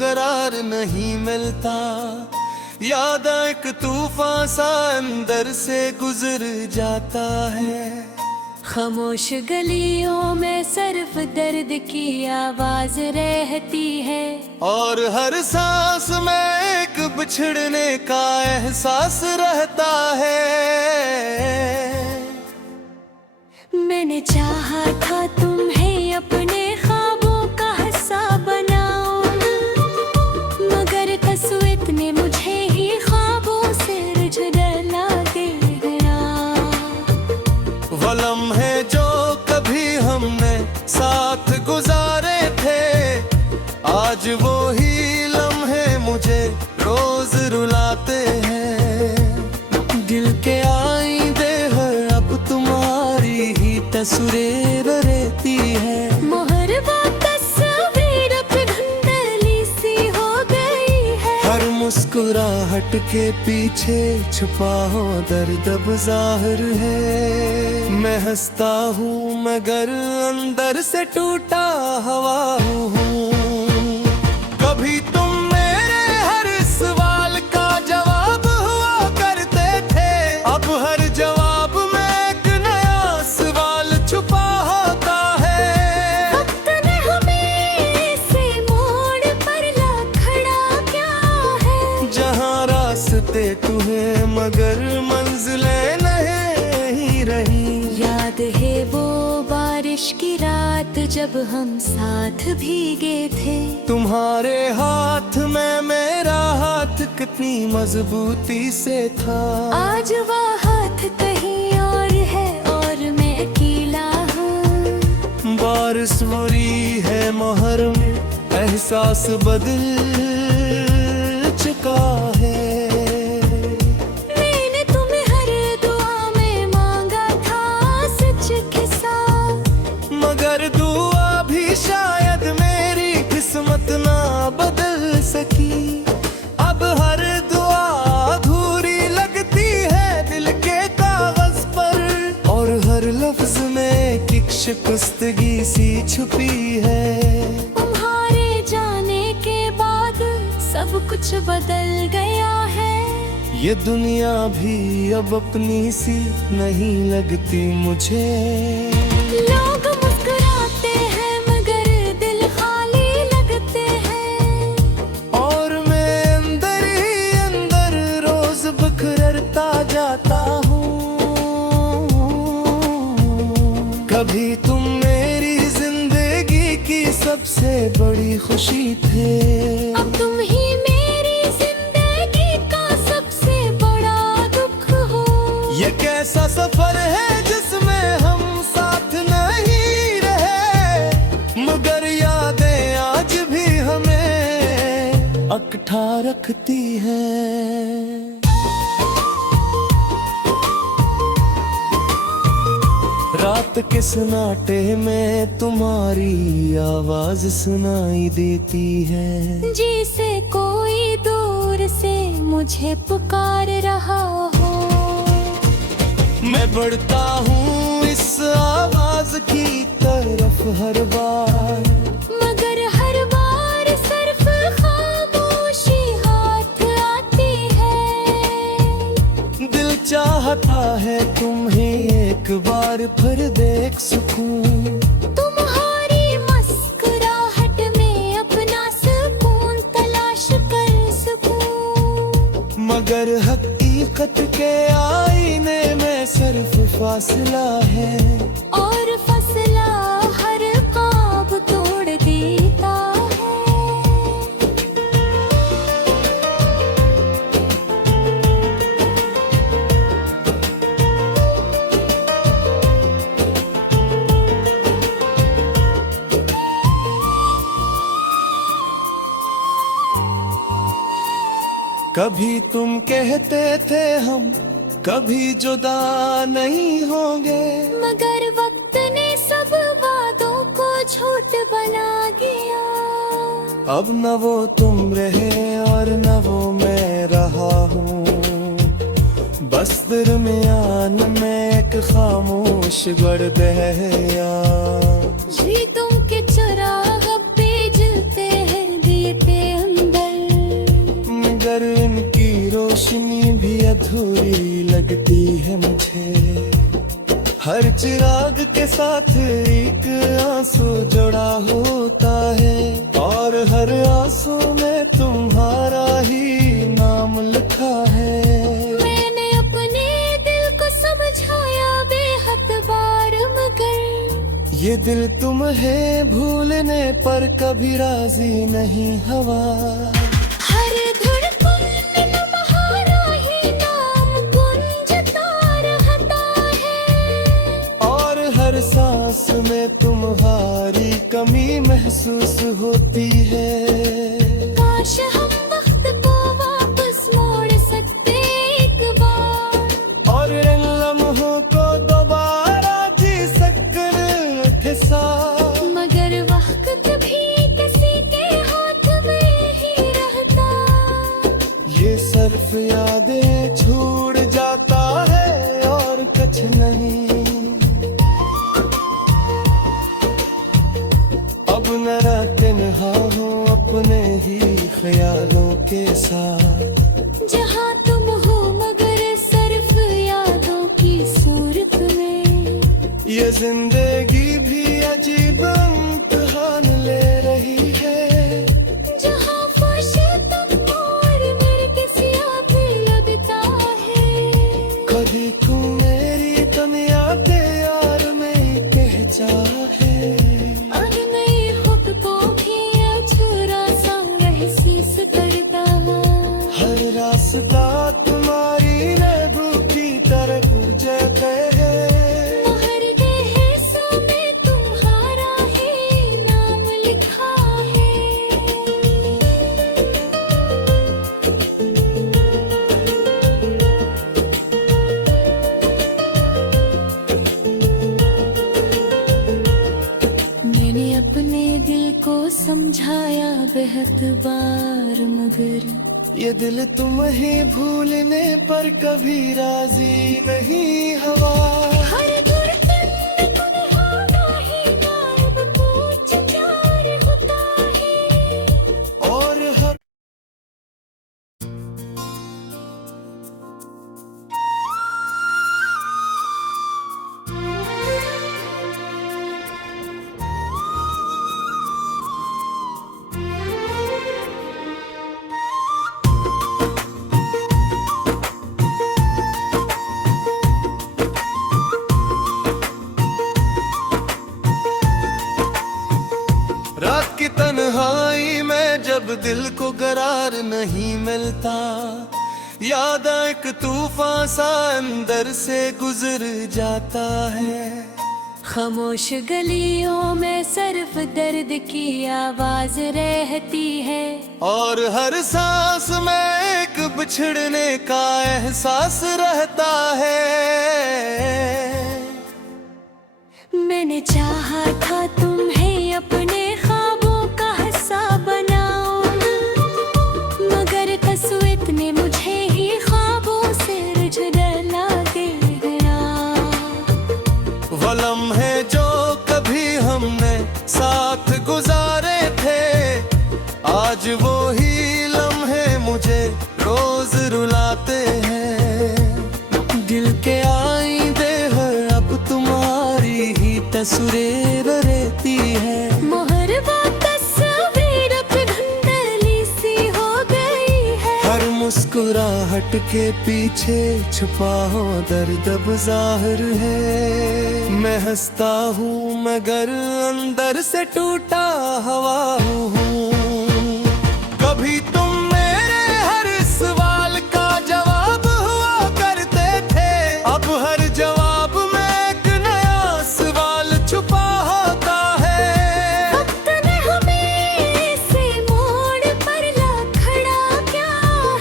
करार नहीं मिलता। याद एक तूफान सा अंदर से गुजर जाता है। खामोश गलियों में सिर्फ दर्द की आवाज रहती है, और हर सांस में एक बिछड़ने का एहसास रहता है। मैंने चाहा था तुम्हें अपने ख्वाबों का हिस्सा बनाऊं, मगर कसूरत ने मुझे ही ख्वाबों से रुझला दिया। वो लम्हे जो कभी हमने साथ गुजारे थे, आज वो ही लम्हे मुझे रोज रुलाते हैं। दिल के आईंदे हर अब तुम्हारी ही तस्वीर रहती है। मोहब्बत तस्वीर पे धुंधली सी हो गई है। हर मुस्कुराहट के पीछे छुपा हो दर्द अब जाहिर है। मैं हंसता हूँ मगर अंदर से टूटा हुआ हूँ। कभी तुम मेरे हर सवाल का जवाब हुआ करते थे, अब हर जवाब में एक नया सवाल छुपा होता है। वक्त ने हमें से मोड़ पर ला खड़ा क्या है, जहाँ रास्ते तुम्हें मगर मंजिलें नहीं रही। याद है वो बारिश की रात जब हम साथ भीगे थे। तुम्हारे हाथ में मेरा हाथ कितनी मजबूती से था। आज वो हाथ कहीं और है और मैं अकेला हूँ। बारिश हो रही है मोहर में, एहसास बदल चुका है। मैंने तुम्हें हर दुआ में मांगा था सच के साथ, मगर दुआ भी शायद मेरी किस्मत ना बदल सकी। अब हर दुआ अधूरी लगती है दिल के कागज पर, और हर लफ्ज में एक शिकस्तगी सी छुपी है। तुम्हारे जाने के बाद सब कुछ बदल गया है। ये दुनिया भी अब अपनी सी नहीं लगती मुझे। लोग मुस्कुराते हैं मगर दिल खाली लगते हैं, और मैं अंदर ही अंदर रोज बिखरता जाता हूँ। कभी तुम मेरी जिंदगी की सबसे बड़ी खुशी थे, अब तुम ही मेरी जिंदगी का सबसे बड़ा दुख हो। ये कैसा सफर है जिसमें हम साथ नहीं रहे, मगर यादें आज भी हमें अकठा रखती हैं। रात के सन्नाटे में तुम्हारी आवाज सुनाई देती है, जैसे कोई दूर से मुझे पुकार रहा हो। मैं बढ़ता हूँ इस आवाज की तरफ हर बार, मगर हर बार सिर्फ खामोशी हाथ आती है। दिल चाहता है तुम्हें एक बार फिर देख सकूं। तुम्हारी मुस्कुराहट में अपना सुकून तलाश कर सकूं, मगर हकीकत के आईने में सिर्फ फासला है, और फसला हर ख्वाब तोड़ देता है। कभी तुम कहते थे हम कभी जुदा नहीं होंगे, मगर वक्त ने सब वादों को झूठ बना दिया। अब न वो तुम रहे और न वो मैं रहा हूँ, बस दरमियान में एक खामोश गर्द है यार। जी तुम के चिराग अब भी जलते हैं, देते अधूरी लगती है मुझे। हर चिराग के साथ एक आंसू जुड़ा होता है, और हर आंसू में तुम्हारा ही नाम लिखा है। मैंने अपने दिल को समझाया बेहद बार, मगर ये दिल तुम्हें भूलने पर कभी राजी नहीं हवा। हर धड़कन में तुम्हारा ही नाम गूंजता रहता है, और हर सांस में तुम्हारी कमी महसूस होती है। काश हम वक्त को वापस मोड़ सकते एक बार, और इन लम्हों को दोबारा जी सकते थे साथ। मगर वक्त भी किसी के हाथ में ही रहता। ये सिर्फ यादें छूट जाता है और कुछ नहीं। अब न तन्हा हूँ अपने ही ख्यालों के साथ। जहाँ तुम हो मगर सिर्फ यादों की सूरत में। ये जिंदगी भी अजीब इम्तिहान ले रही है। जहाँ फर्श तुम और मेरे किसी आप लगता है। कभी तू मेरी तनिया के यार में कह चाहे। और नई खुद को भी अछूरा सा महसूस करता। हर रास्ता तुम्हारी नैबू की तरफ जाता है। हर के हिस्सों में तुम्हारा ही नाम लिखा है। मैंने अपने दिल को समझाया बेहद बार, मगर ये दिल तुम्हें भूलने पर कभी राजी नहीं हवा। हर धड़कन में तुम्हारा ही नाम पूछ प्यार होता है। और हर रात की तन्हाई में जब दिल को करार नहीं मिलता, याद एक तूफान सा अंदर से गुजर जाता है। खामोश गलियों में सिर्फ दर्द की आवाज रहती है। और हर सांस में एक बिछड़ने का एहसास रहता है। मैंने चाहा था तुम्हें अपने ख्वाबों का हिस्सा बनाऊं, मगर कसूरत ने मुझे ही ख्वाबों से रुझला दिया। वो लम्हे जो कभी हमने साथ गुजारे थे, आज वो ही लम्हे मुझे रोज रुलाते हैं। दिल के आईंदे हर अब तुम्हारी ही तस्वीर रहती है। मोहर बात तस्वीर पे धुंधली सी हो गई है। हर मुस्कुराहट के पीछे छुपा हो दर्द अब जाहिर है। मैं हंसता हूँ मगर अंदर से टूटा हुआ हूँ। कभी तुम मेरे हर सवाल का जवाब हुआ करते थे, अब हर जवाब में एक नया सवाल छुपा होता है। वक्त ने हमें इसे मोड़ पर ला खड़ा क्या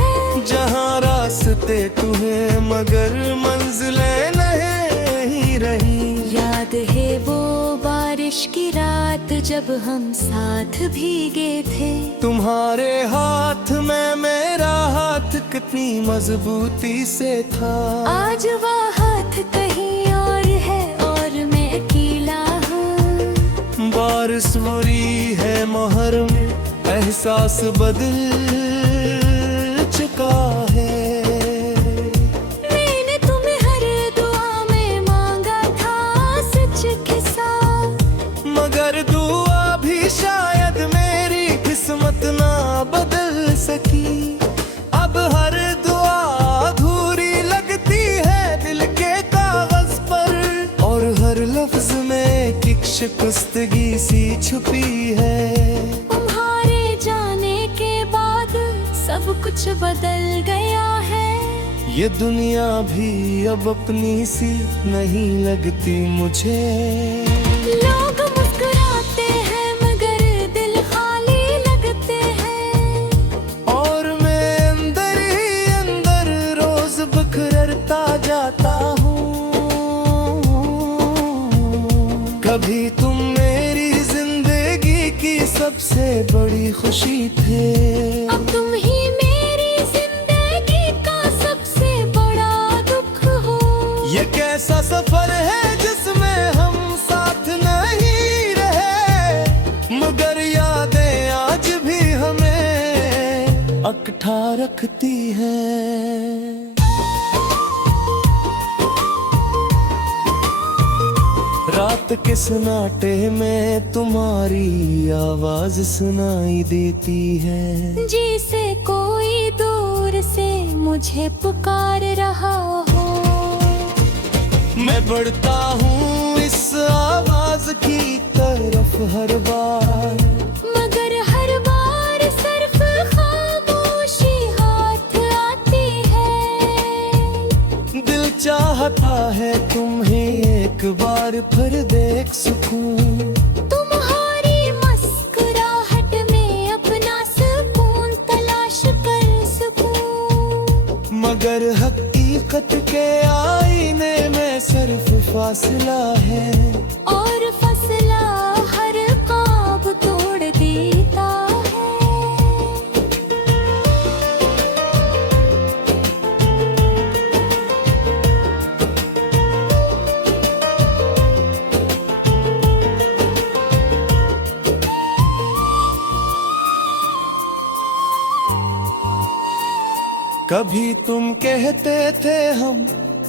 है। जहाँ रास्ते तुम्हें मगर मंजिलें नहीं रही। याद है वो बारिश की रात जब हम साथ भीगे थे। तुम्हारे हाथ में मेरा हाथ कितनी मजबूती से था। आज वो हाथ कहीं और है और मैं अकेला हूँ। बारिश हो रही है मोहर में, एहसास बदल चुका है। शिकस्तगी सी छुपी है। तुम्हारे जाने के बाद सब कुछ बदल गया है। ये दुनिया भी अब अपनी सी नहीं लगती मुझे। लोग मुस्कुराते हैं मगर दिल खाली लगते हैं। और मैं अंदर ही अंदर रोज बिखरता जाता हूँ। कभी तुम मेरी जिंदगी की सबसे बड़ी खुशी थे। अब तुम ही मेरी जिंदगी का सबसे बड़ा दुख हो। ये कैसा सफर है जिसमें हम साथ नहीं रहे, मगर यादें आज भी हमें अकठा रखती हैं। रात के सन्नाटे में तुम्हारी आवाज सुनाई देती है। जैसे कोई दूर से मुझे पुकार रहा हो। मैं बढ़ता हूँ इस आवाज की तरफ हर बार, मगर हर बार सिर्फ खामोशी हाथ आती है। दिल चाहता है तुम्हें एक बार फिर देख सकूं। तुम्हारी मुस्कुराहट में अपना सुकून तलाश कर सकूं। मगर हकीकत के आईने में सिर्फ फासला है। और फसला हर ख्वाब तोड़ देता है। कभी तुम कहते थे हम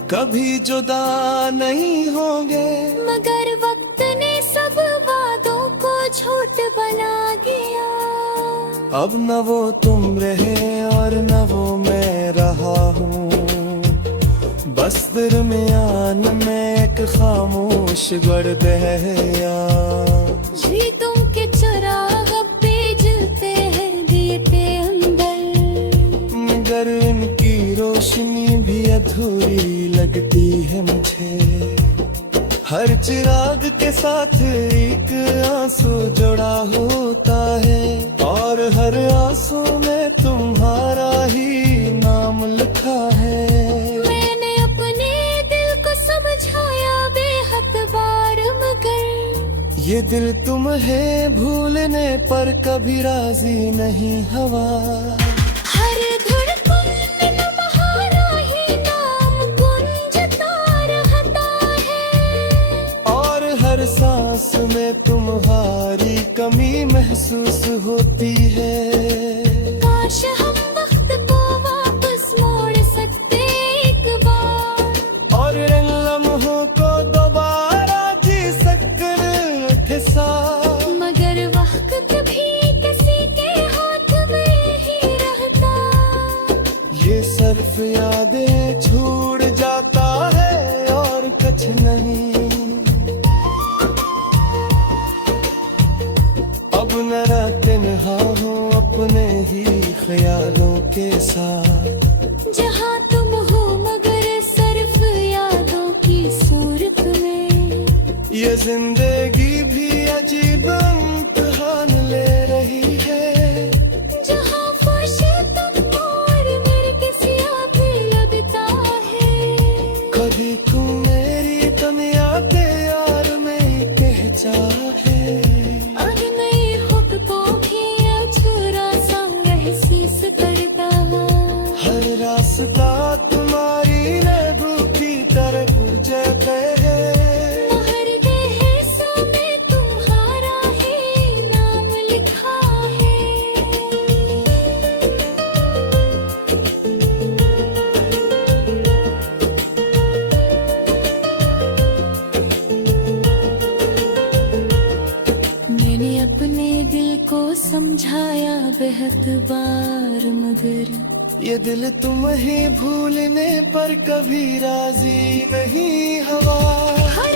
कभी जुदा नहीं होंगे, मगर वक्त ने सब वादों को झूठ बना दिया। अब न वो तुम रहे और न वो मैं रहा हूँ। बस दरमियान में एक खामोश गर्द है यार। जी तुम के चिराग अब भी जलते हैं दिए के अंदर, मगर इनकी रोशनी भी अधूरी लगती है मुझे। हर चिराग के साथ एक आंसू जुड़ा होता है, और हर आंसू में तुम्हारा ही नाम लिखा है। मैंने अपने दिल को समझाया बेहद बार, मगर ये दिल तुम्हें भूलने पर कभी राजी नहीं हवा। हर धड़कन में तुम्हारा ही नाम गूंजता रहता है। और हर सांस में तुम्हारी कमी महसूस होती है। काश हम वक्त को वापस मोड़ सकते एक बार, और इन लम्हों को दोबारा जी सकते थे साथ। मगर वक्त भी किसी के हाथ में ही रहता। ये सिर्फ यादें छूट जाता है और कुछ नहीं। अब न तन्हा हूँ अपने ही ख्यालों के साथ। जहाँ तुम हो मगर सिर्फ यादों की सूरत में। ये जिंदगी भी अजीब इम्तिहान ले रही है। जहाँ फर्श तुम और मेरे किसी भी लगता है। कभी तुम मेरी दुनिया के यार में कह चाहे। आज नई खुद को भी अधूरा सा महसूस करता। हर रास्ता तुम्हारी नैबू की तरफ जाता है। हर हिस्सों में तुम्हारा ही नाम लिखा है। मैंने अपने दिल को समझाया बेहद बार, मगर ये दिल तुम्हें भूलने पर कभी राजी नहीं हवा। हर